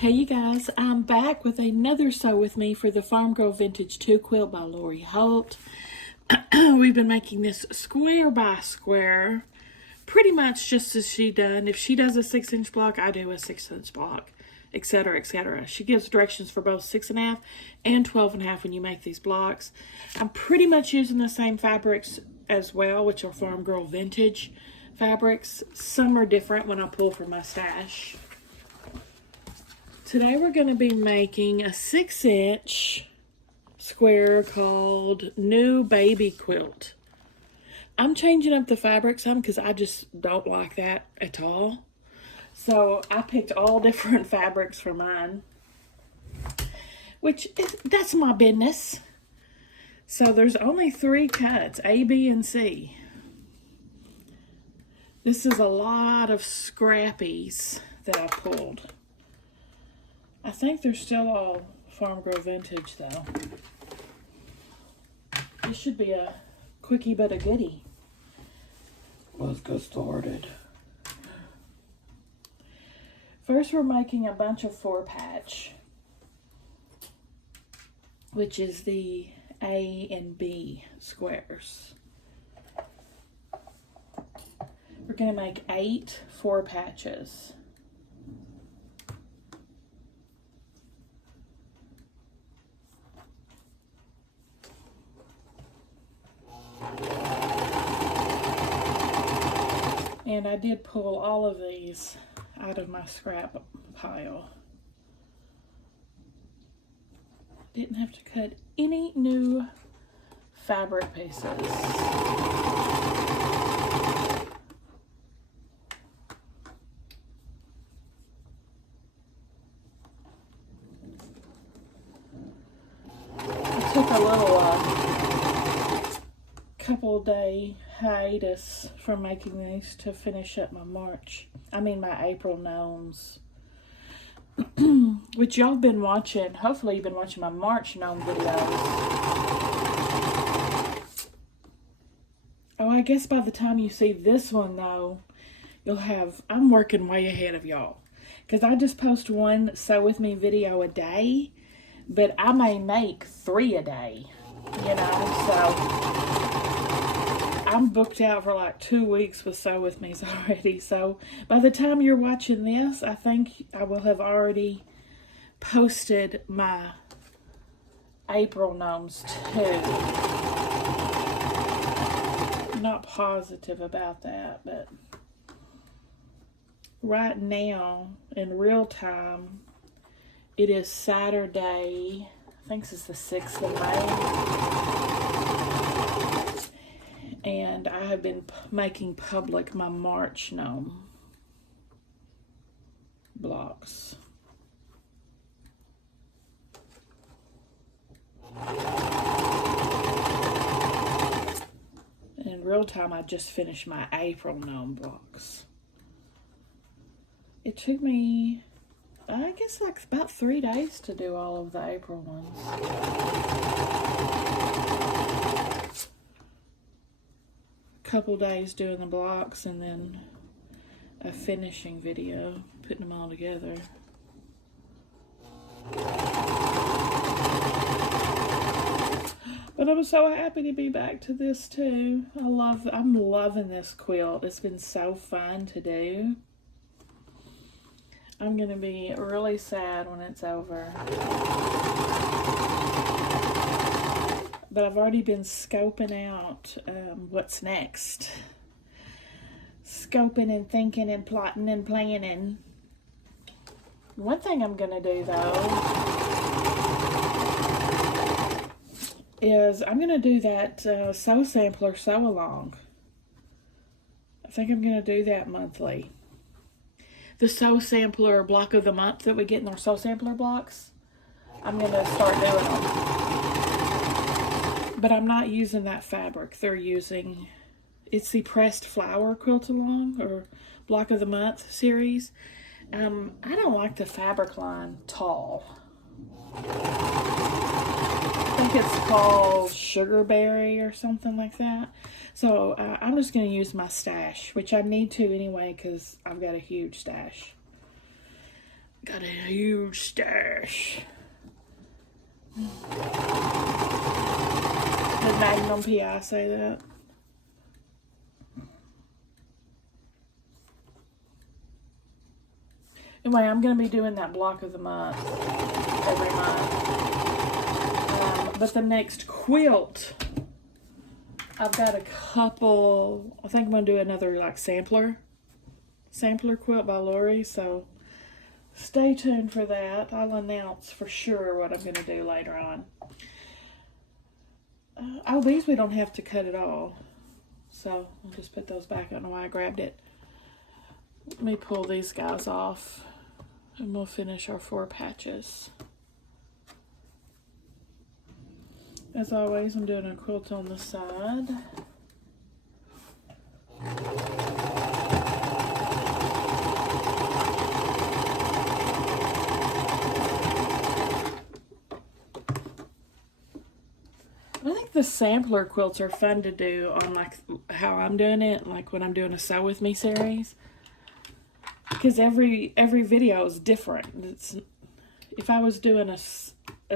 Hey you guys, I'm back with another sew with me for the Farm Girl Vintage 2 quilt by Lori Holt. We've been making this square by square, pretty much just as she done. If she does a 6-inch block, I do a 6-inch block, etc., etc. She gives directions for both 6.5 and 12.5 when you make these blocks. I'm pretty much using the same fabrics as well, which are Farm Girl Vintage fabrics. Some are different when I pull from my stash. Today we're going to be making a 6-inch square called New Baby Quilt. I'm changing up the fabric some because I just don't like that at all. So I picked all different fabrics for mine, that's my business. So there's only 3 cuts, A, B, and C. This is a lot of scrappies that I pulled. I think they're still all Farm Girl Vintage though. This should be a quickie but a goodie. Let's get started. First we're making a bunch of 4-patch, which is the A and B squares. We're going to make 8 4-patches. And I did pull all of these out of my scrap pile. Didn't have to cut any new fabric pieces. I took a little couple day hiatus from making these to finish up my my April gnomes, which y'all been watching. Hopefully you've been watching my March gnome videos. Oh, I guess by the time you see this one though, I'm working way ahead of y'all, because I just post one sew with me video a day, but I may make 3 a day, so I'm booked out for like 2 weeks with sew with me's already. So by the time you're watching this, I think I will have already posted my April gnomes too. I'm not positive about that, but right now in real time, it is Saturday. I think this is the 6th of May. And I have been making public my March gnome blocks. And in real time, I just finished my April gnome blocks. It took me, I guess, like about 3 days to do all of the April ones. Couple days doing the blocks and then a finishing video putting them all together. But I'm so happy to be back to this too. I'm loving this quilt. It's been so fun to do. I'm gonna be really sad when it's over. But I've already been scoping out what's next. Scoping and thinking and plotting and planning. One thing I'm going to do, though, is I'm going to do that sew sampler sew along. I think I'm going to do that monthly. The sew sampler block of the month that we get in our sew sampler blocks, I'm going to start doing them. But I'm not using that fabric. It's the pressed flower quilt along or block of the month series. I don't like the fabric line tall. I think it's called Sugarberry or something like that. So I'm just going to use my stash, which I need to anyway because I've got a huge stash. Got a huge stash. Did Magnum PI say that? Anyway, I'm going to be doing that block of the month every month. But the next quilt, I've got a couple. I think I'm going to do another like sampler quilt by Lori. So stay tuned for that. I'll announce for sure what I'm going to do later on. Oh, these we don't have to cut at all. So I'll just put those back. I don't know why I grabbed it. Let me pull these guys off and we'll finish our 4 patches. As always, I'm doing a quilt on the side. I think the sampler quilts are fun to do on like how I'm doing it, like when I'm doing a Sew With Me series. Because every video is different. If I was doing a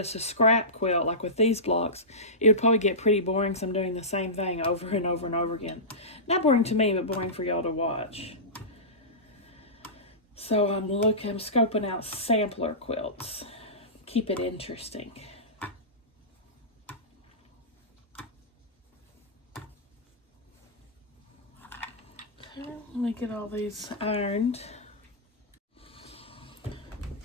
scrap quilt, like with these blocks, it would probably get pretty boring, so I'm doing the same thing over and over and over again. Not boring to me, but boring for y'all to watch. So I'm scoping out sampler quilts. Keep it interesting. Okay, let me get all these ironed.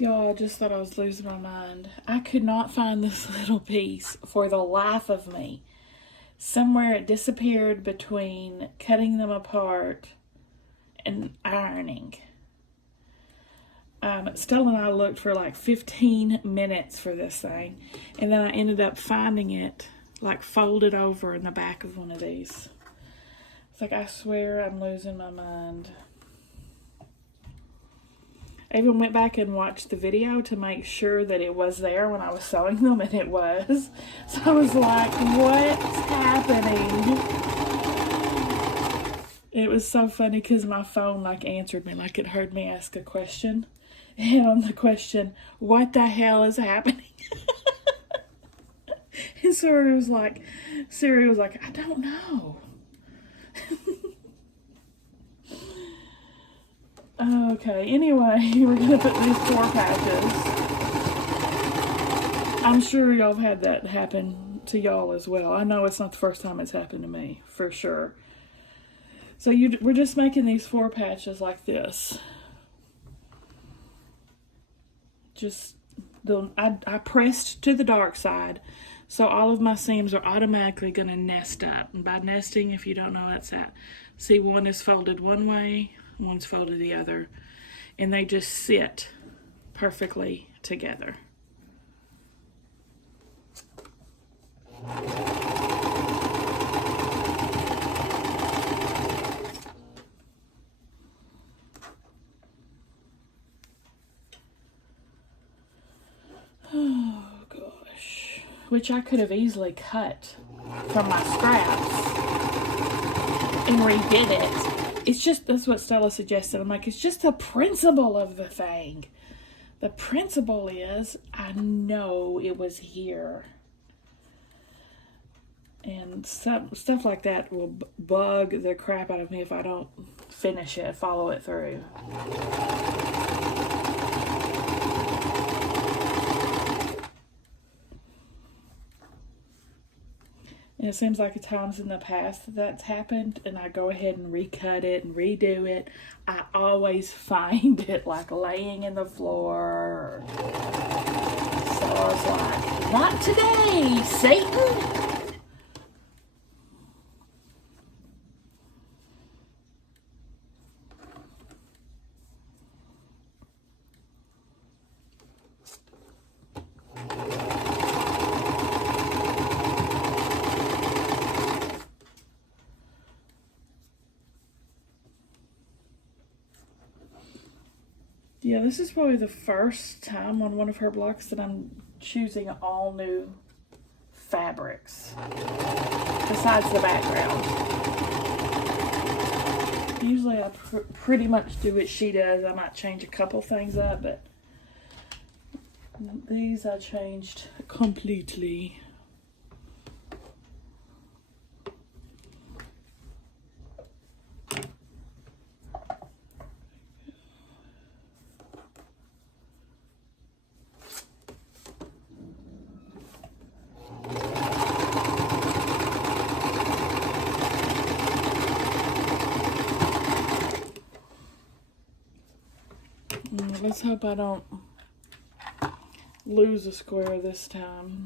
Y'all, I just thought I was losing my mind. I could not find this little piece for the life of me. Somewhere it disappeared between cutting them apart and ironing. Stella and I looked for like 15 minutes for this thing. And then I ended up finding it like folded over in the back of one of these. It's like, I swear I'm losing my mind. I even went back and watched the video to make sure that it was there when I was sewing them, and it was. So I was like, what's happening? It was so funny because my phone like answered me, like it heard me ask a question. And on the question, what the hell is happening? And Siri was like, I don't know. Okay, anyway, we're going to put these 4 patches. I'm sure y'all have had that happen to y'all as well. I know it's not the first time it's happened to me, for sure. So we're just making these 4 patches like this. I pressed to the dark side, so all of my seams are automatically going to nest up. And by nesting, if you don't know, that's that. See, one is folded one way, one's folded the other, and they just sit perfectly together. Oh gosh, which I could have easily cut from my scraps and redid it. It's just, that's what Stella suggested. I'm like, it's just the principle of the thing. The principle is, I know it was here. And stuff like that will bug the crap out of me if I don't finish it, follow it through. And it seems like at times in the past that's happened, and I go ahead and recut it and redo it. I always find it like laying in the floor. So I was like, not today, Satan. Yeah, this is probably the first time on one of her blocks that I'm choosing all new fabrics besides the background. Usually I pretty much do what she does. I might change a couple things up, but These I changed completely. Let's hope I don't lose a square this time.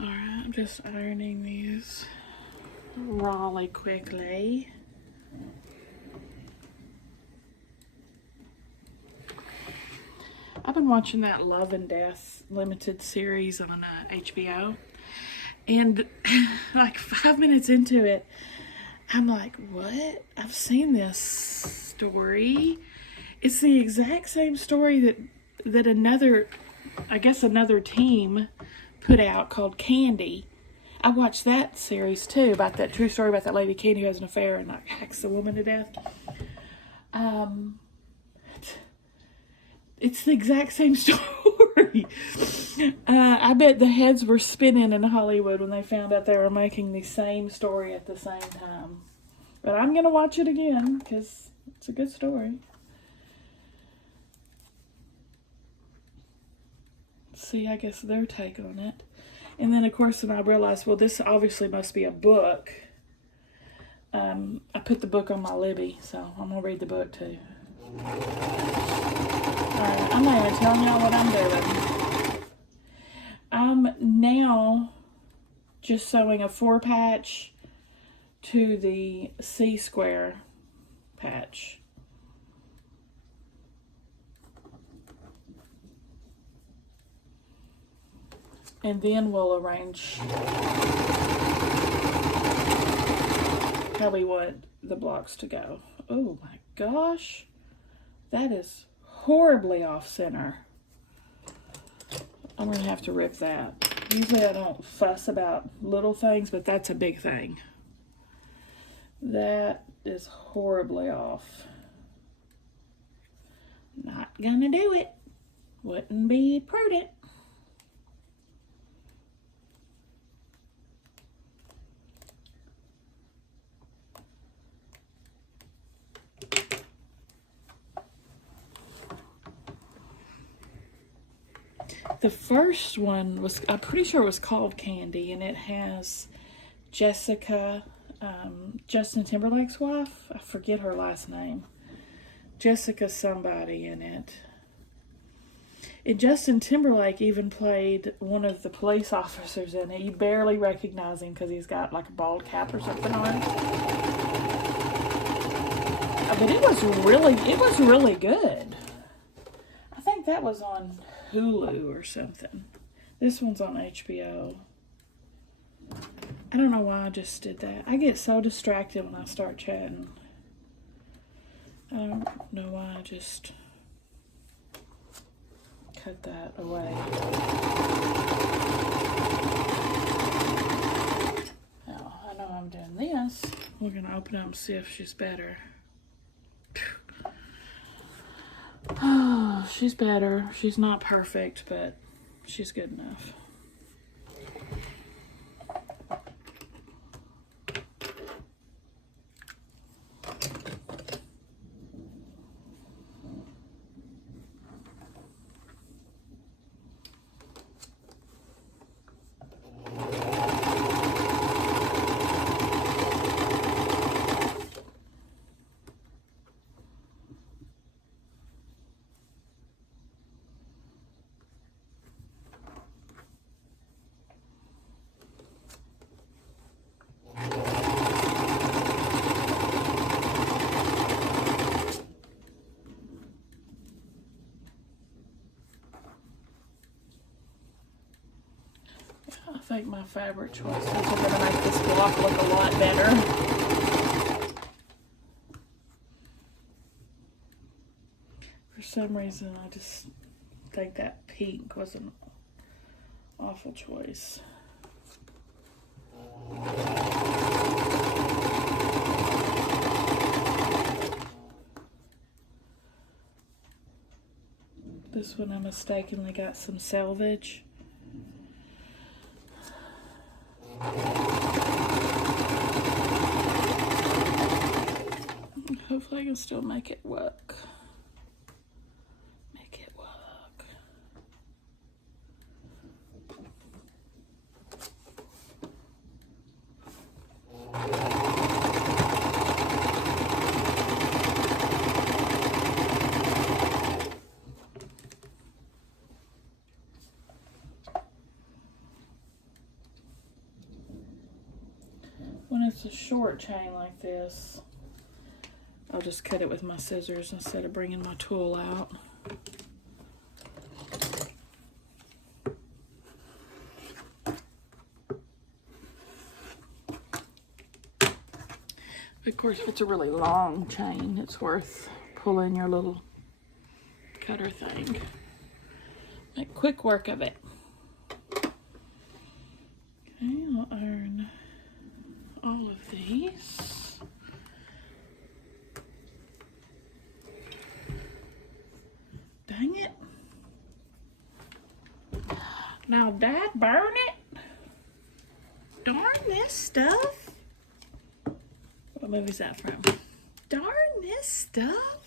Alright, I'm just ironing these really quickly. I've been watching that Love and Death limited series on HBO, and like 5 minutes into it, I'm like, what? I've seen this story. It's the exact same story that another team put out called Candy. I watched that series too, about that true story about that lady Candy who has an affair and like hacks the woman to death. It's the exact same story. I bet the heads were spinning in Hollywood when they found out they were making the same story at the same time. But I'm going to watch it again because it's a good story. See, I guess their take on it. And then, of course, when I realized, well, this obviously must be a book, I put the book on my Libby, so I'm going to read the book too. Alright, I'm not even telling y'all what I'm doing. I'm now just sewing a 4-patch to the C-square patch. And then we'll arrange how we want the blocks to go. Oh my gosh, that is horribly off center. I'm gonna have to rip that. Usually I don't fuss about little things, but that's a big thing. That is horribly off. Not gonna do it. Wouldn't be prudent. The first one was, I'm pretty sure it was called Candy, and it has Jessica, Justin Timberlake's wife. I forget her last name. Jessica somebody in it. And Justin Timberlake even played one of the police officers in it. You barely recognize him because he's got like a bald cap or something on. But it was really good. I think that was on Hulu or something. This one's on HBO. I don't know why I just did that. I get so distracted when I start chatting. I don't know why I just cut that away. Now, I know I'm doing this. We're going to open up and see if she's better. Oh, she's better. She's not perfect, but she's good enough. I think my fabric choices are going to make this block look a lot better. For some reason, I just think that pink was an awful choice. This one I mistakenly got some selvage. Hopefully I can still make it work. Make it work. When it's a short chain like this, I'll just cut it with my scissors instead of bringing my tool out. Of course, if it's a really long chain, it's worth pulling your little cutter thing. Make quick work of it. Okay, I'll iron all of these. Dang it. Now, Dad, burn it. Darn this stuff. What movie is that from? Darn this stuff.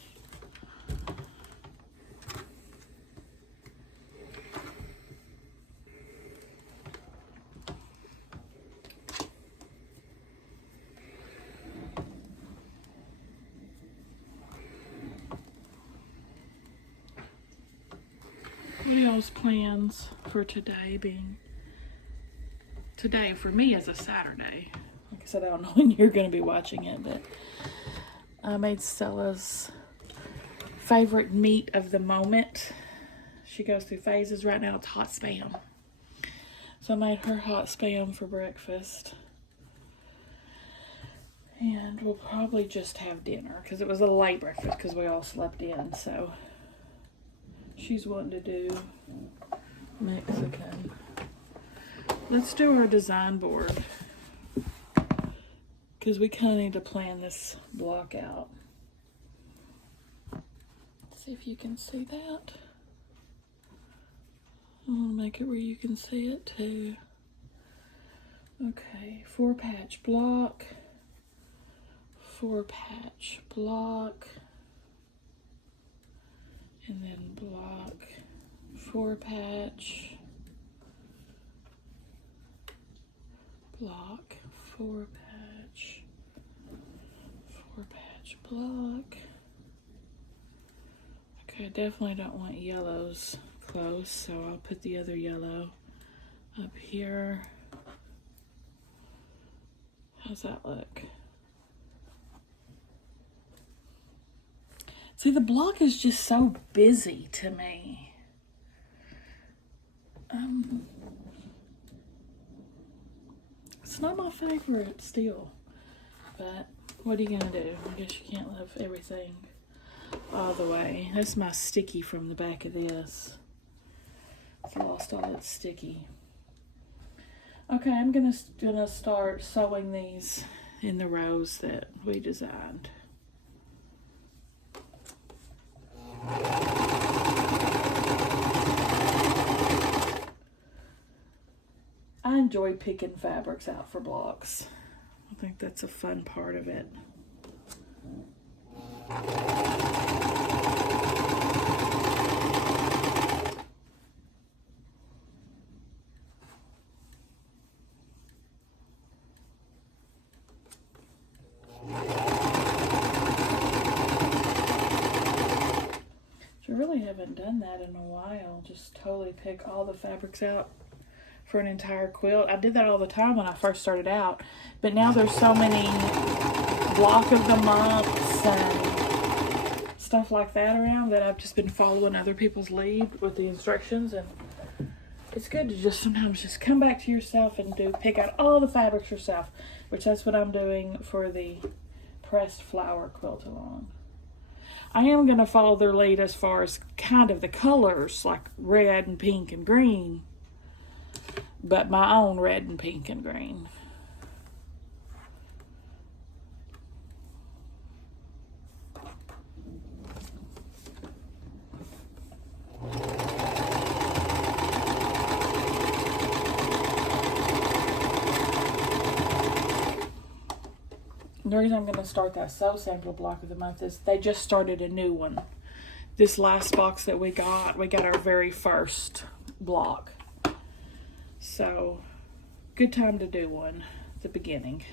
What are y'all's plans for today being? Today for me is a Saturday. Like I said, I don't know when you're going to be watching it, but I made Stella's favorite meat of the moment. She goes through phases. Right now it's hot spam. So I made her hot spam for breakfast. And we'll probably just have dinner because it was a late breakfast because we all slept in. So she's wanting to do Mexican. Let's do our design board because we kind of need to plan this block out. See if you can see that. I want to make it where you can see it too. Okay, 4-patch block, 4-patch block, and then block, 4-patch, block, 4-patch, 4-patch block. Okay, I definitely don't want yellows close, so I'll put the other yellow up here. How's that look? See, the block is just so busy to me. It's not my favorite still, but what are you gonna do? I guess you can't love everything all the way. That's my sticky from the back of this. It's lost all its sticky. Okay, I'm gonna start sewing these in the rows that we designed. I enjoy picking fabrics out for blocks. I think that's a fun part of it. I really haven't done that in a while. Just totally pick all the fabrics out for an entire quilt. I did that all the time when I first started out, but now there's so many block of the months and stuff like that around that I've just been following other people's lead with the instructions, and it's good to just sometimes just come back to yourself and pick out all the fabrics yourself, which that's what I'm doing for the pressed flower quilt along. I am going to follow their lead as far as kind of the colors, like red and pink and green, but my own red and pink and green. The reason I'm going to start that sew sample block of the month is they just started a new one. This last box that we got our very first block. So, good time to do one at the beginning.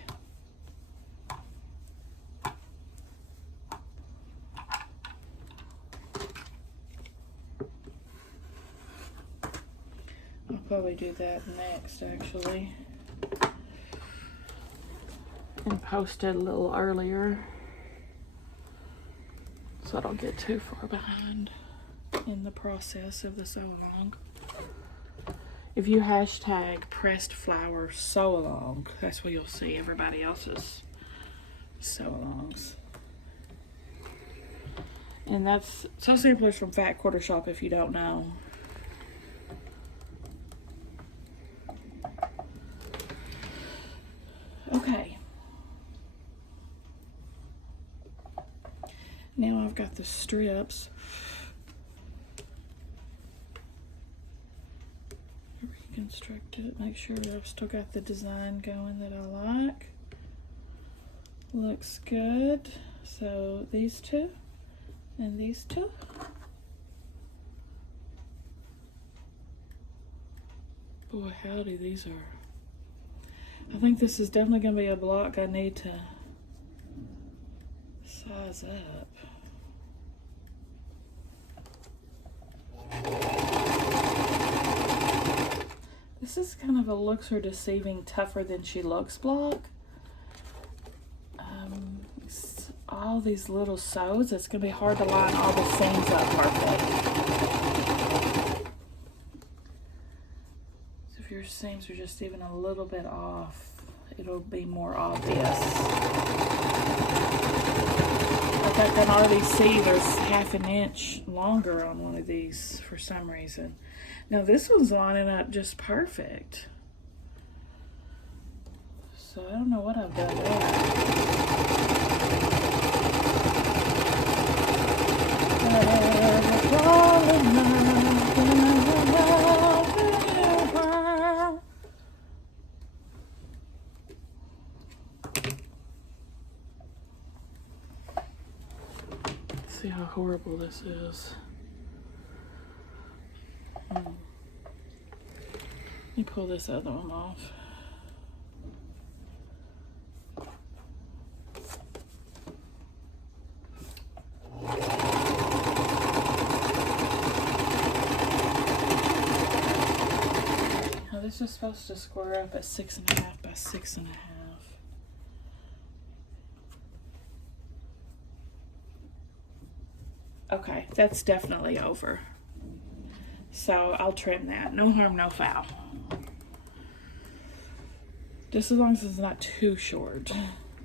I'll probably do that next, actually. And post it a little earlier so I don't get too far behind in the process of the sew along. If you hashtag pressed flower sew along, that's where you'll see everybody else's sew alongs. And that's sew samplers from Fat Quarter Shop if you don't know. Okay. Now I've got the strips. Reconstruct it, make sure I've still got the design going that I like. Looks good. So these two and these two. Boy, howdy, these are. I think this is definitely going to be a block I need to size up. This is kind of a looks her deceiving, tougher than she looks block. All these little sews, it's going to be hard to line all the seams up perfect. So if your seams are just even a little bit off, it'll be more obvious. Like I can already see there's half an inch longer on one of these for some reason. Now this one's lining up just perfect. So I don't know what I've done there. See how horrible this is. Let me pull this other one off. Now this is supposed to square up at 6.5 by 6.5. Okay, that's definitely over. So I'll trim that. No harm, no foul. Just as long as it's not too short.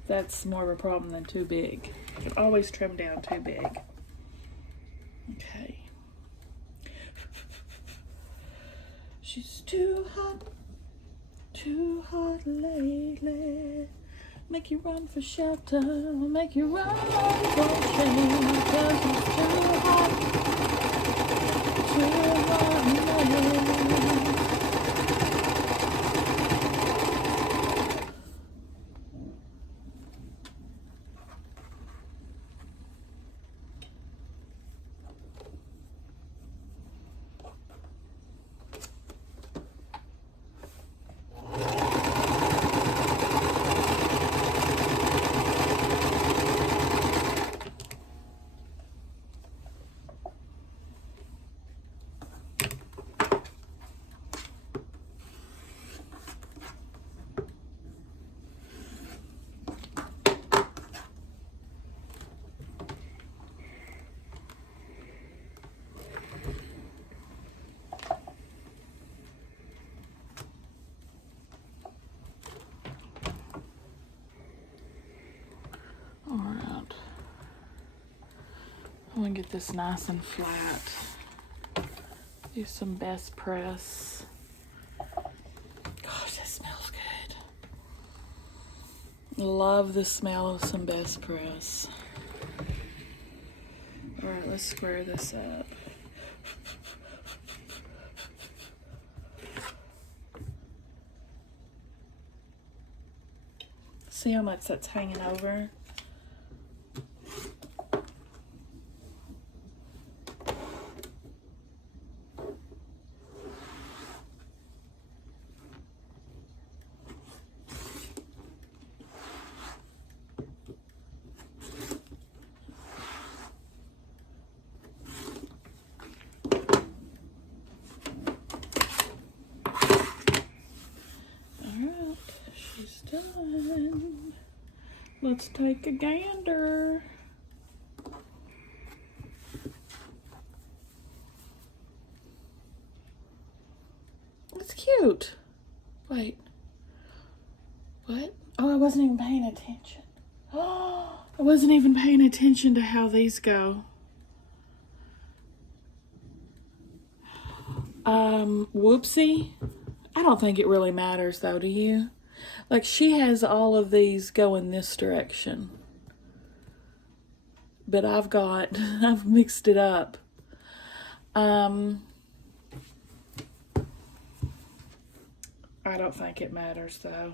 That's more of a problem than too big. You can always trim down too big. Okay. She's too hot lately. Make you run for shelter, make you run for shame, because it's too hot lately. I want to get this nice and flat. Do some best press. Gosh, that smells good. Love the smell of some best press. All right, let's square this up. See how much that's hanging over? She's done. Let's take a gander. It's cute. Wait. What? Oh, I wasn't even paying attention. Oh, I wasn't even paying attention to how these go. Whoopsie. I don't think it really matters though, do you? Like, she has all of these going this direction. But I've mixed it up. I don't think it matters though.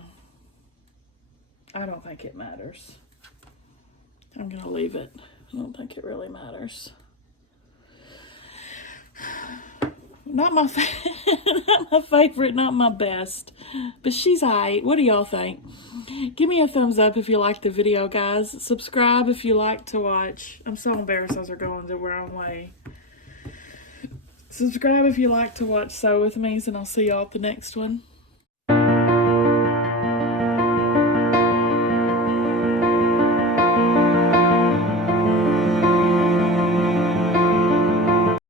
I don't think it matters. I'm gonna leave it. I don't think it really matters. Not my favorite, not my best, but she's alright. What do y'all think? Give me a thumbs up if you liked the video, guys. Subscribe if you like to watch. I'm so embarrassed those are going the wrong way. Subscribe if you like to watch Sew With Me's, and I'll see y'all at the next one.